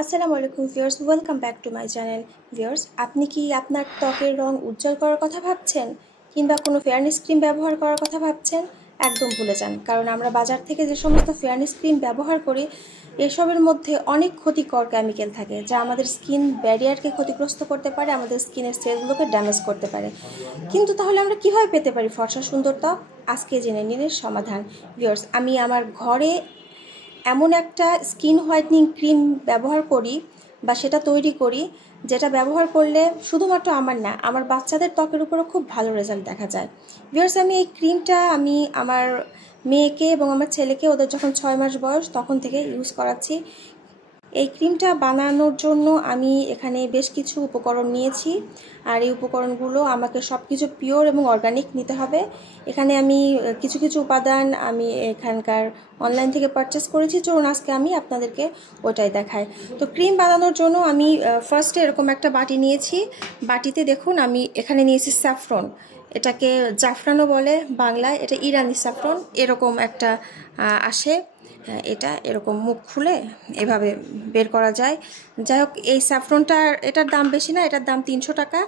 আসসালামু আলাইকুম viewers, welcome back to my channel. Viewers, আপনি কি আপনার ত্বকের রং উজ্জ্বল করার কথা ভাবছেন কিংবা কোনো ফেয়ারনেস ক্রিম ব্যবহার করার কথা ভাবছেন? একদম ভুলে যান, কারণ আমরা বাজার থেকে যে সমস্ত ফেয়ারনেস ক্রিম ব্যবহার করি এসবের মধ্যে অনেক ক্ষতিকর কেমিক্যাল থাকে, যা আমাদের স্কিন ব্যারিয়ারকে ক্ষতিগ্রস্ত করতে পারে, আমাদের স্কিনের সেলগুলোকে ড্যামেজ করতে পারে। কিন্তু তাহলে আমরা কীভাবে পেতে পারি ফর্সা সুন্দর ত্বক? আজকে জেনে নিন এর সমাধান। ভিউয়ার্স, আমি আমার ঘরে এমন একটা স্কিন হোয়াইটনিং ক্রিম ব্যবহার করি বা সেটা তৈরি করি, যেটা ব্যবহার করলে শুধুমাত্র আমার না, আমার বাচ্চাদের ত্বকের উপরও খুব ভালো রেজাল্ট দেখা যায়। ভিউয়ার্স, আমি এই ক্রিমটা আমার মেয়েকে এবং আমার ছেলেকে, ওদের যখন 6 মাস বয়স তখন থেকে ইউজ করাচ্ছি। এই ক্রিমটা বানানোর জন্য আমি এখানে বেশ কিছু উপকরণ নিয়েছি, আর এই উপকরণগুলো আমাকে সব কিছু পিওর এবং অর্গানিক নিতে হবে। এখানে আমি কিছু কিছু উপাদান আমি এখানকার অনলাইন থেকে পারচেস করেছি, চলুন আজকে আমি আপনাদেরকে ওটাই দেখাই। তো ক্রিম বানানোর জন্য আমি ফার্স্টে এরকম একটা বাটি নিয়েছি। বাটিতে দেখুন আমি এখানে নিয়েছি স্যাফরন, এটাকে জাফরানও বলে বাংলায়, এটা ইরানি স্যাফরন, এরকম একটা আসে। এটা এরকম মুখ খুলে এভাবে বের করা যায়। যাই হোক, এই স্যাফরনটার এটার দাম বেশি না, এটার দাম 300 টাকা।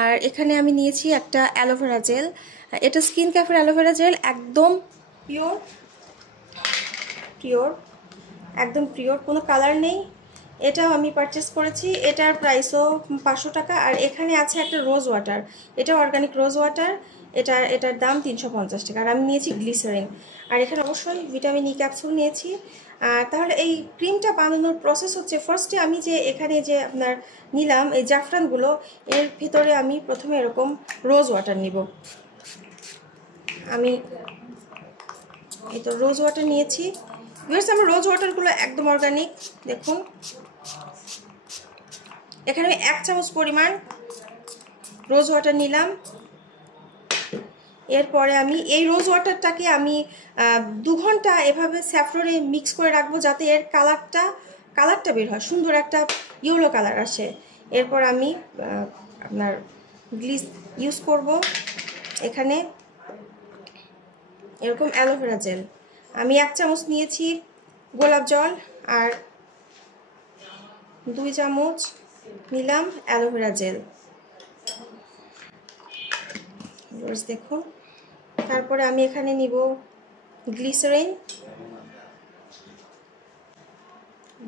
আর এখানে আমি নিয়েছি একটা অ্যালোভেরা জেল, এটা স্কিন ক্যাফের অ্যালোভেরা জেল, একদম পিওর পিওর একদম পিওর, কোনো কালার নেই। এটাও আমি পারচেস করেছি, এটার প্রাইসও 500 টাকা। আর এখানে আছে একটা রোজ ওয়াটার, এটা অর্গানিক রোজ ওয়াটার, এটার দাম 350 টাকা। আর আমি নিয়েছি গ্লিসারিন, আর এখানে অবশ্যই ভিটামিন ই ক্যাপসুল নিয়েছি। তাহলে এই ক্রিমটা বানানোর প্রসেস হচ্ছে, ফার্স্টে আমি যে এখানে যে আপনার নিলাম এই জাফরানগুলো, এর ভিতরে আমি প্রথমে এরকম রোজ ওয়াটার নিব। আমি এই তো রোজ ওয়াটার নিয়েছি। আমার রোজ ওয়াটারগুলো একদম অর্গানিক। দেখুন এখানে আমি 1 চামচ পরিমাণ রোজ ওয়াটার নিলাম। এরপরে আমি এই রোজ ওয়াটারটাকে আমি 2 ঘন্টা এভাবে স্যাফরনে মিক্স করে রাখবো, যাতে এর কালারটা বের হয়, সুন্দর একটা ইয়েলো কালার আসে। এরপর আমি আপনার গ্লিস ইউজ করব। এখানে এরকম অ্যালোভেরা জেল আমি 1 চামচ নিয়েছি, গোলাপ জল আর 2 চামচ নিলাম অ্যালোভেরা জেল। দেখুন, তারপরে আমি এখানে নিব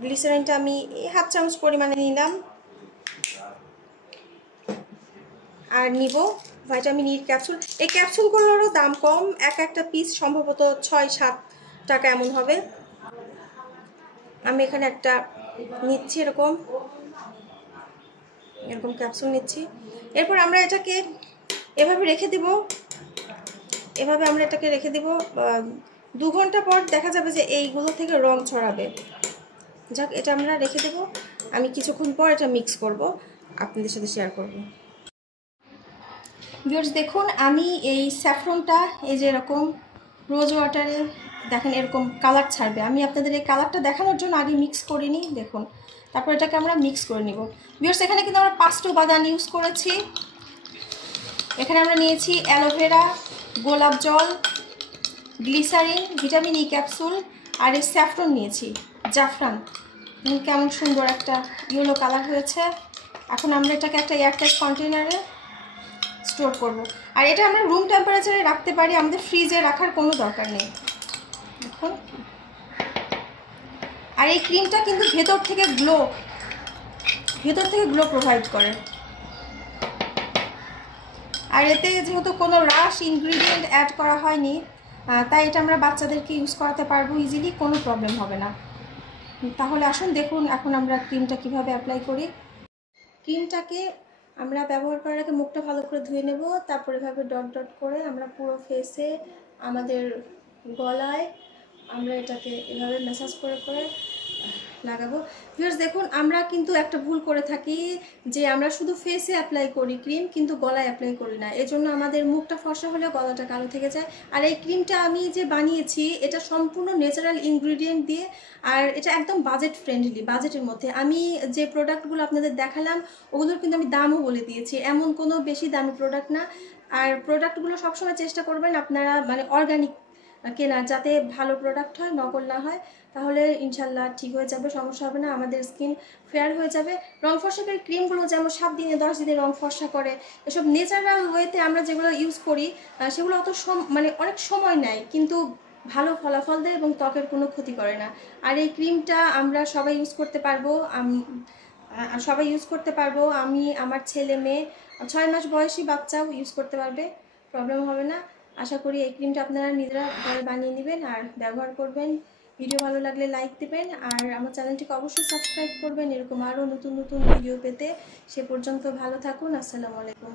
গ্লিসারিনটা আমি 1/2 চামচ পরিমাণে নিলাম। আর নিব ভিটামিন ই ক্যাপসুল। এই ক্যাপসুলগুলোরও দাম কম, একটা পিস সম্ভবত 6-7 টাকা এমন হবে। আমি এখানে একটা নিচ্ছি, এরকম ক্যাপসুল নিচ্ছি। এরপর আমরা এটাকে এভাবে রেখে দিব, আমরা এটাকে রেখে দিব। 2 ঘন্টা পর দেখা যাবে যে এইগুলো থেকে রং ছড়াবে। যাক, এটা আমরা রেখে দেব। আমি কিছুক্ষণ পর এটা মিক্স করব, আপনাদের সাথে শেয়ার করব। ভিউয়ার্স, দেখুন আমি এই স্যাফরনটা এই যে এরকম রোজ ওয়াটারে দেখেন এরকম কালার ছাড়বে। আমি আপনাদের এই কালারটা দেখানোর জন্য আগে মিক্স করিনি, দেখুন। তারপর এটাকে আমরা মিক্স করে নিব। ভিউয়ার্স, এখানে কিন্তু আমরা 5টা উপাদান ইউজ করেছি। এখানে আমরা নিয়েছি অ্যালোভেরা, গোলাপ জল, গ্লিসারিন, ভিটামিন ই ক্যাপসুল আর এই স্যাফরন নিয়েছি, জাফরান। কেমন সুন্দর একটা ইয়েলো কালার হয়েছে। এখন আমরা এটাকে একটা এয়ারটাইট কন্টেনারে স্টোর করব। আর এটা আমরা রুম টেম্পারেচারে রাখতে পারি, আমাদের ফ্রিজে রাখার কোনো দরকার নেই। দেখুন, আর এই ক্রিমটা কিন্তু ভেতর থেকে গ্লো প্রোভাইড করে। আর এতে যেহেতু কোনো রাশ ইনগ্রিডিয়েন্ট অ্যাড করা হয়নি, তাই এটা আমরা বাচ্চাদেরকে ইউজ করাতে পারবো ইজিলি, কোনো প্রবলেম হবে না। তাহলে আসুন দেখুন এখন আমরা ক্রিমটা কিভাবে অ্যাপ্লাই করি। ক্রিমটাকে আমরা ব্যবহার করার আগে মুখটা ভালো করে ধুয়ে নেব, তারপর এভাবে ডট ডট করে আমরা পুরো ফেসে, আমাদের গলায় আমরা এটাকে এভাবে ম্যাসাজ করে করে লাগাবো। ভিউয়ার্স, দেখুন আমরা কিন্তু একটা ভুল করে থাকি যে আমরা শুধু ফেসে অ্যাপ্লাই করি ক্রিম, কিন্তু গলায় অ্যাপ্লাই করি না। এজন্য আমাদের মুখটা ফর্সা হলে গলাটা কালো থেকে যায়। আর এই ক্রিমটা আমি যে বানিয়েছি এটা সম্পূর্ণ ন্যাচারাল ইনগ্রিডিয়েন্ট দিয়ে, আর এটা একদম বাজেট ফ্রেন্ডলি, বাজেটের মধ্যে। আমি যে প্রোডাক্টগুলো আপনাদের দেখালাম ওগুলোর কিন্তু আমি দামও বলে দিয়েছি, এমন কোনো বেশি দামি প্রোডাক্ট না। আর প্রোডাক্টগুলো সবসময় চেষ্টা করবেন আপনারা মানে অর্গানিক কেনার, যাতে ভালো প্রোডাক্ট হয়, নকল না হয়। তাহলে ইনশাল্লাহ ঠিক হয়ে যাবে, সমস্যা হবে না, আমাদের স্কিন ফেয়ার হয়ে যাবে। রং ফর্সাকারী ক্রিমগুলো যেমন 7 দিনে 10 দিনে রং ফর্সা করে, এসব ন্যাচারাল ওয়েতে আমরা যেগুলো ইউজ করি সেগুলো অত মানে অনেক সময় নেয়, কিন্তু ভালো ফলাফল দেয় এবং ত্বকের কোনো ক্ষতি করে না। আর এই ক্রিমটা আমরা সবাই ইউজ করতে পারবো, আমি, আমার ছেলে মেয়ে, 6 মাস বয়সী বাচ্চাও ইউজ করতে পারবে, প্রবলেম হবে না। আশা করি এই ক্রিমটা আপনারা নিজেরা ঘরে বানিয়ে নেবেন আর ব্যবহার করবেন। ভিডিও ভালো লাগলে লাইক দেবেন আর আমার চ্যানেলটিকে অবশ্যই সাবস্ক্রাইব করবেন এরকম আরও নতুন নতুন ভিডিও পেতে। সে পর্যন্ত ভালো থাকুন। আসসালামু আলাইকুম।